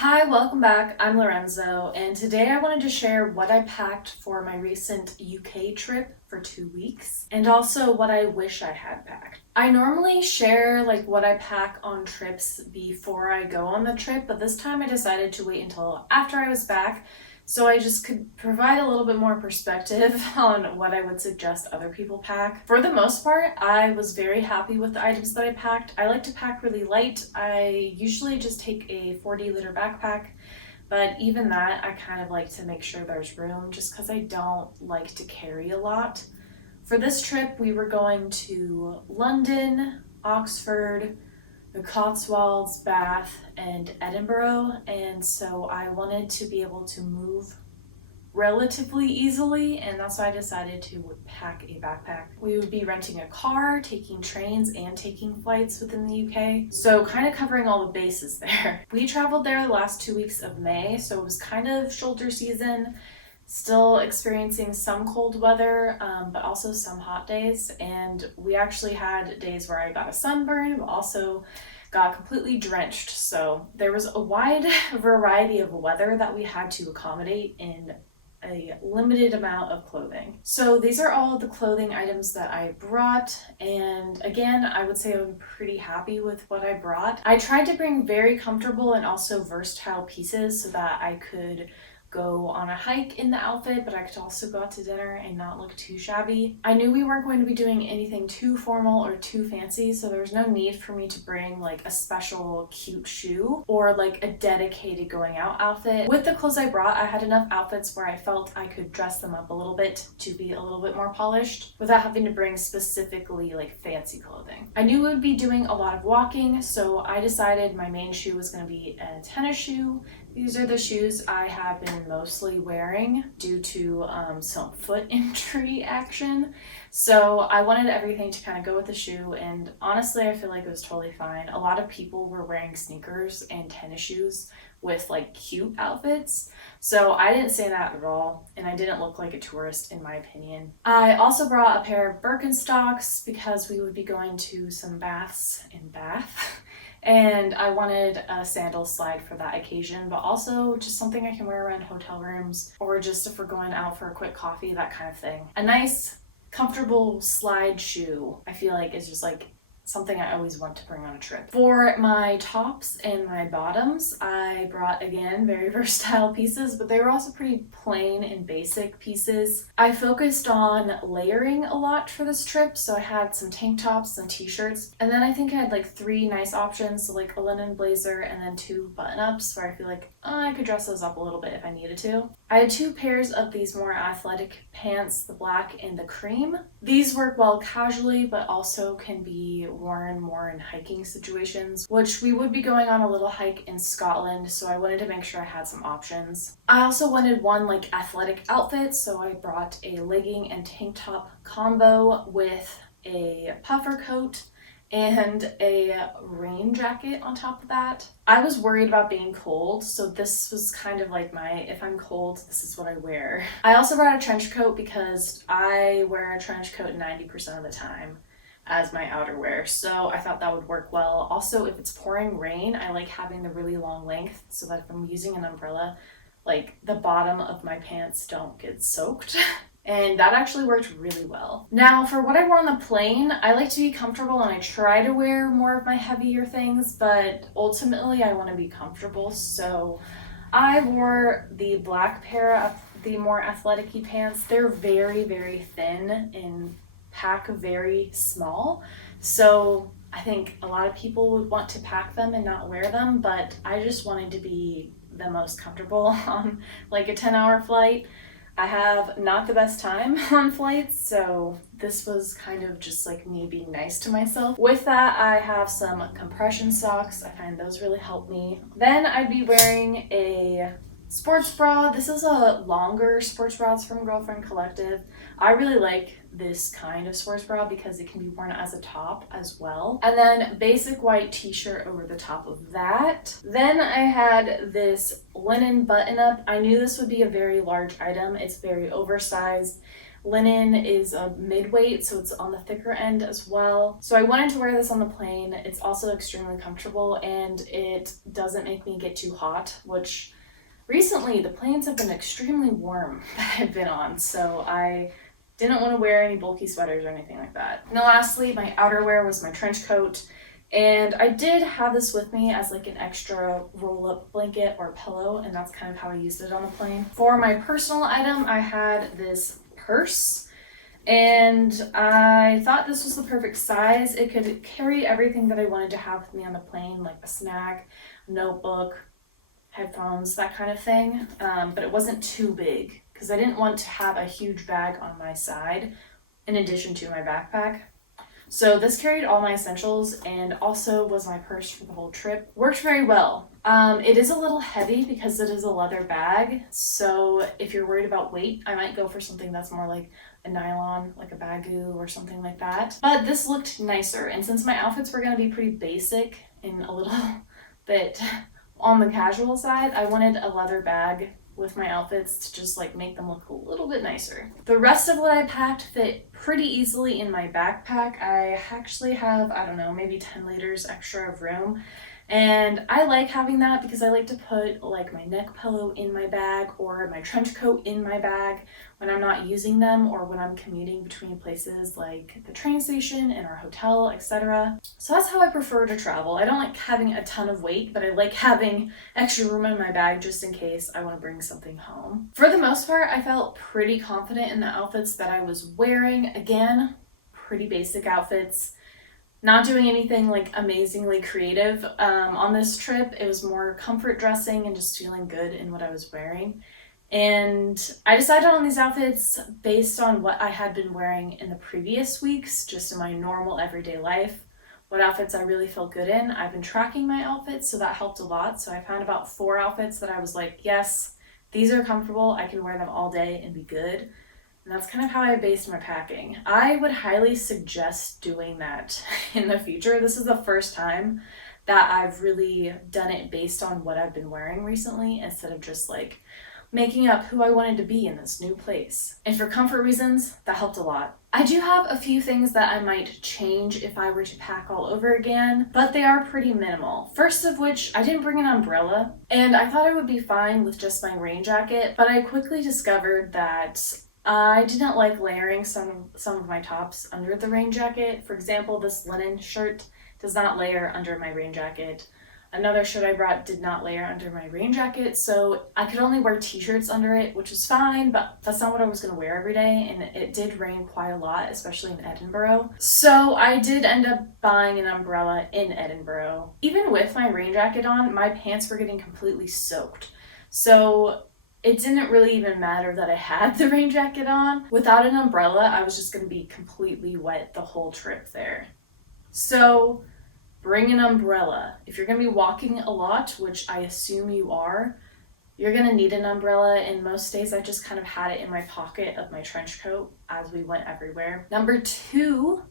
Hi, welcome back. I'm Lorenzo, and today I wanted to share what I packed for my recent UK trip for 2 weeks, and also what I wish I had packed. I normally share what I pack on trips before I go on the trip, but this time I decided to wait until after I was back so I just could provide a little bit more perspective on what I would suggest other people pack. For the most part, I was very happy with the items that I packed. I like to pack really light. I usually just take a 40-liter backpack, but even that, I kind of like to make sure there's room just because I don't like to carry a lot. For this trip, we were going to London, Oxford, the Cotswolds, Bath, and Edinburgh, and so I wanted to be able to move relatively easily, and that's why I decided to pack a backpack. We would be renting a car, taking trains, and taking flights within the UK, so kind of covering all the bases there. We traveled there the last 2 weeks of May, so it was kind of shoulder season, still experiencing some cold weather, but also some hot days. And we actually had days where I got a sunburn, but also got completely drenched. So there was a wide variety of weather that we had to accommodate in a limited amount of clothing. So these are all the clothing items that I brought, and again, I would say I'm pretty happy with what I brought. I tried to bring very comfortable and also versatile pieces so that I could go on a hike in the outfit, but I could also go out to dinner and not look too shabby. I knew we weren't going to be doing anything too formal or too fancy, so there was no need for me to bring a special cute shoe or a dedicated going out outfit. With the clothes I brought, I had enough outfits where I felt I could dress them up a little bit to be a little bit more polished without having to bring specifically fancy clothing. I knew we would be doing a lot of walking, so I decided my main shoe was going to be a tennis shoe. These are the shoes I have been mostly wearing due to some foot injury action. So I wanted everything to kind of go with the shoe, and honestly, I feel like it was totally fine. A lot of people were wearing sneakers and tennis shoes with cute outfits. So I didn't say that at all, and I didn't look like a tourist in my opinion. I also brought a pair of Birkenstocks because we would be going to some baths in Bath. And I wanted a sandal slide for that occasion, but also just something I can wear around hotel rooms or just if we're going out for a quick coffee, that kind of thing. A nice, comfortable slide shoe, I feel like is just something I always want to bring on a trip. For my tops and my bottoms, I brought, again, very versatile pieces, but they were also pretty plain and basic pieces. I focused on layering a lot for this trip, so I had some tank tops, some t-shirts, and then I think I had 3 nice options, so a linen blazer and then 2 button-ups where I feel I could dress those up a little bit if I needed to. I had 2 pairs of these more athletic pants, the black and the cream. These work well casually, but also can be worn more in hiking situations, which we would be going on a little hike in Scotland, so I wanted to make sure I had some options. I also wanted one athletic outfit, so I brought a legging and tank top combo with a puffer coat and a rain jacket on top of that. I was worried about being cold, so this was kind of my, if I'm cold, this is what I wear. I also brought a trench coat because I wear a trench coat 90% of the time as my outerwear, so I thought that would work well. Also, if it's pouring rain, I like having the really long length so that if I'm using an umbrella, the bottom of my pants don't get soaked. And that actually worked really well. Now, for what I wore on the plane, I like to be comfortable and I try to wear more of my heavier things, but ultimately I want to be comfortable, so I wore the black pair of the more athletic-y pants. They're very, very thin and pack very small, so I think a lot of people would want to pack them and not wear them, but I just wanted to be the most comfortable on a 10-hour flight. I have not the best time on flights, so this was kind of just me being nice to myself. With that, I have some compression socks. I find those really help me. Then I'd be wearing a sports bra. This is a longer sports bra. It's from Girlfriend Collective. I really like this kind of sports bra because it can be worn as a top as well. And then basic white t-shirt over the top of that. Then I had this linen button-up. I knew this would be a very large item. It's very oversized. Linen is a mid-weight, so it's on the thicker end as well. So I wanted to wear this on the plane. It's also extremely comfortable and it doesn't make me get too hot, which recently the planes have been extremely warm that I've been on, so I didn't want to wear any bulky sweaters or anything like that. And then lastly, my outerwear was my trench coat. And I did have this with me as like an extra roll-up blanket or pillow, and that's kind of how I used it on the plane. For my personal item, I had this purse, and I thought this was the perfect size. It could carry everything that I wanted to have with me on the plane, like a snack, notebook, headphones, that kind of thing. But it wasn't too big because I didn't want to have a huge bag on my side in addition to my backpack. So this carried all my essentials and also was my purse for the whole trip. Worked very well. It is a little heavy because it is a leather bag. So if you're worried about weight, I might go for something that's more like a nylon, like a bagoo or something like that. But this looked nicer. And since my outfits were going to be pretty basic and a little bit on the casual side, I wanted a leather bag with my outfits to just like make them look a little bit nicer. The rest of what I packed fit pretty easily in my backpack. I actually have, I don't know, maybe 10 liters extra of room. And I like having that because I like to put like my neck pillow in my bag or my trench coat in my bag when I'm not using them or when I'm commuting between places like the train station and our hotel, etc. So that's how I prefer to travel. I don't like having a ton of weight, but I like having extra room in my bag just in case I want to bring something home. For the most part, I felt pretty confident in the outfits that I was wearing. Again, pretty basic outfits. Not doing anything like amazingly creative on this trip. It was more comfort dressing and just feeling good in what I was wearing. And I decided on these outfits based on what I had been wearing in the previous weeks, just in my normal everyday life, what outfits I really felt good in. I've been tracking my outfits, so that helped a lot. So I found about 4 outfits that I was like, yes, these are comfortable. I can wear them all day and be good. And that's kind of how I based my packing. I would highly suggest doing that in the future. This is the first time that I've really done it based on what I've been wearing recently instead of just like making up who I wanted to be in this new place. And for comfort reasons, that helped a lot. I do have a few things that I might change if I were to pack all over again, but they are pretty minimal. First of which, I didn't bring an umbrella, and I thought I would be fine with just my rain jacket, but I quickly discovered that I didn't like layering some of my tops under the rain jacket. For example, this linen shirt does not layer under my rain jacket. Another shirt I brought did not layer under my rain jacket, so I could only wear t-shirts under it, which was fine, but that's not what I was going to wear every day, and it did rain quite a lot, especially in Edinburgh. So I did end up buying an umbrella in Edinburgh. Even with my rain jacket on, my pants were getting completely soaked. So it didn't really even matter that I had the rain jacket on. Without an umbrella, I was just going to be completely wet the whole trip there. So bring an umbrella. If you're going to be walking a lot, which I assume you are, you're going to need an umbrella. And most days I just kind of had it in my pocket of my trench coat as we went everywhere. Number 2,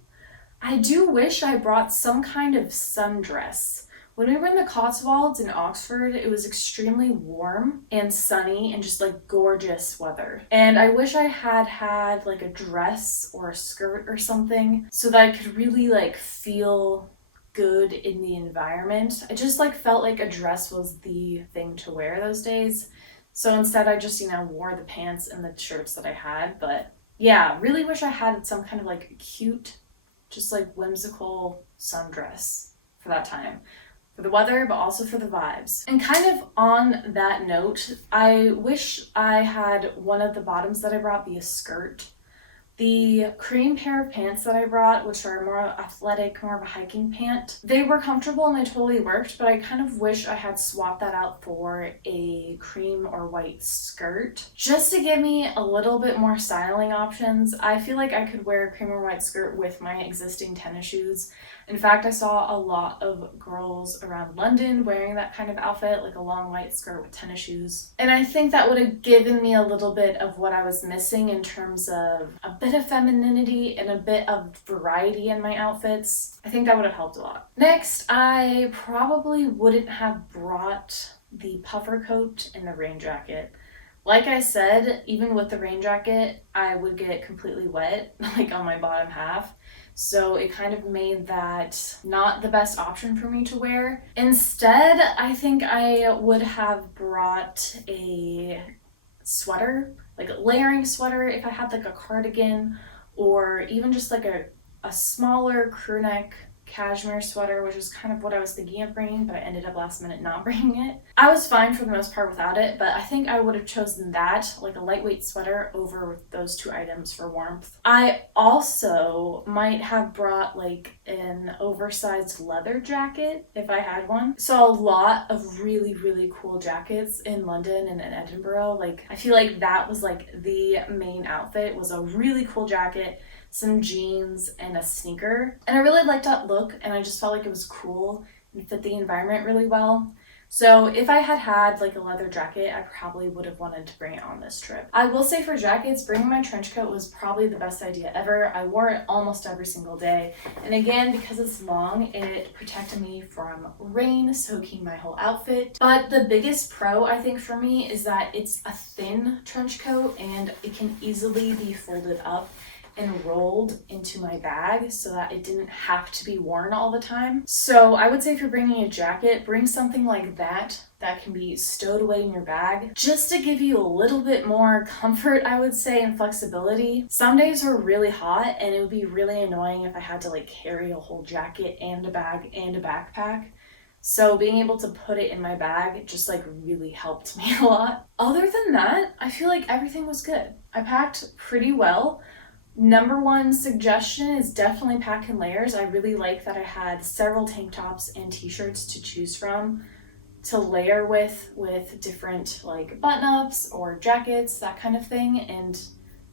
I do wish I brought some kind of sundress. When we were in the Cotswolds in Oxford, it was extremely warm and sunny and just like gorgeous weather. And I wish I had like a dress or a skirt or something so that I could really like feel good in the environment. I just like felt like a dress was the thing to wear those days. So instead I just, wore the pants and the shirts that I had. But yeah, really wish I had some kind of like cute, just like whimsical sundress for that time. For the weather, but also for the vibes. And kind of on that note, I wish I had one of the bottoms that I brought be a skirt. The cream pair of pants that I brought, which are more athletic, more of a hiking pant, they were comfortable and they totally worked, but I kind of wish I had swapped that out for a cream or white skirt just to give me a little bit more styling options. I feel like I could wear a cream or white skirt with my existing tennis shoes. In fact, I saw a lot of girls around London wearing that kind of outfit, like a long white skirt with tennis shoes. And I think that would have given me a little bit of what I was missing in terms of a bit of femininity and a bit of variety in my outfits. I think that would have helped a lot. Next, I probably wouldn't have brought the puffer coat and the rain jacket. Like I said, even with the rain jacket, I would get completely wet, like on my bottom half. So it kind of made that not the best option for me to wear. Instead, I think I would have brought a sweater, like a layering sweater if I had like a cardigan, or even just like a smaller crew neck cashmere sweater, which is kind of what I was thinking of bringing, but I ended up last minute not bringing it. I was fine for the most part without it, but I think I would have chosen that, like a lightweight sweater, over those two items for warmth. I also might have brought like an oversized leather jacket if I had one. Saw a lot of really, really cool jackets in London and in Edinburgh. Like, I feel like that was like the main outfit, was a really cool jacket, some jeans, and a sneaker. And I really liked that look, and I just felt like it was cool and fit the environment really well. So if I had had like a leather jacket, I probably would have wanted to bring it on this trip. I will say for jackets, bringing my trench coat was probably the best idea ever. I wore it almost every single day. And again, because it's long, it protected me from rain soaking my whole outfit. But the biggest pro, I think, for me is that it's a thin trench coat and it can easily be folded up and rolled into my bag so that it didn't have to be worn all the time. So I would say if you're bringing a jacket, bring something like that can be stowed away in your bag, just to give you a little bit more comfort, I would say, and flexibility. Some days were really hot and it would be really annoying if I had to like carry a whole jacket and a bag and a backpack. So being able to put it in my bag just like really helped me a lot. Other than that, I feel like everything was good. I packed pretty well. Number one suggestion is definitely pack in layers. I really like that I had several tank tops and t-shirts to choose from to layer with different like button-ups or jackets, that kind of thing, and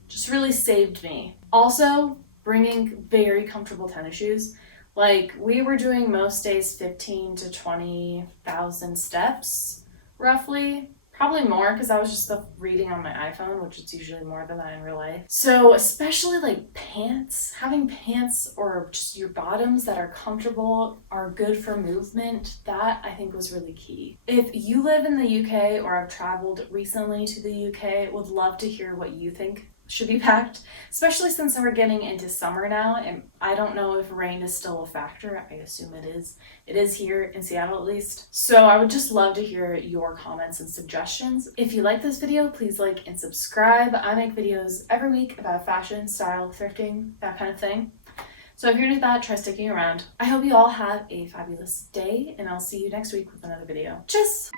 just really saved me. Also, bringing very comfortable tennis shoes. Like, we were doing most days 15 to 20,000 steps, roughly. Probably more because I was just reading on my iPhone, which is usually more than that in real life. So especially like pants, having pants or just your bottoms that are comfortable, are good for movement, that I think was really key. If you live in the UK or have traveled recently to the UK, would love to hear what you think should be packed, especially since we're getting into summer now, and I don't know if rain is still a factor. I assume it is. It is here in Seattle at least. So I would just love to hear your comments and suggestions. If you like this video, please like and subscribe. I make videos every week about fashion, style, thrifting, that kind of thing. So if you're into that, try sticking around. I hope you all have a fabulous day, and I'll see you next week with another video. Tschüss!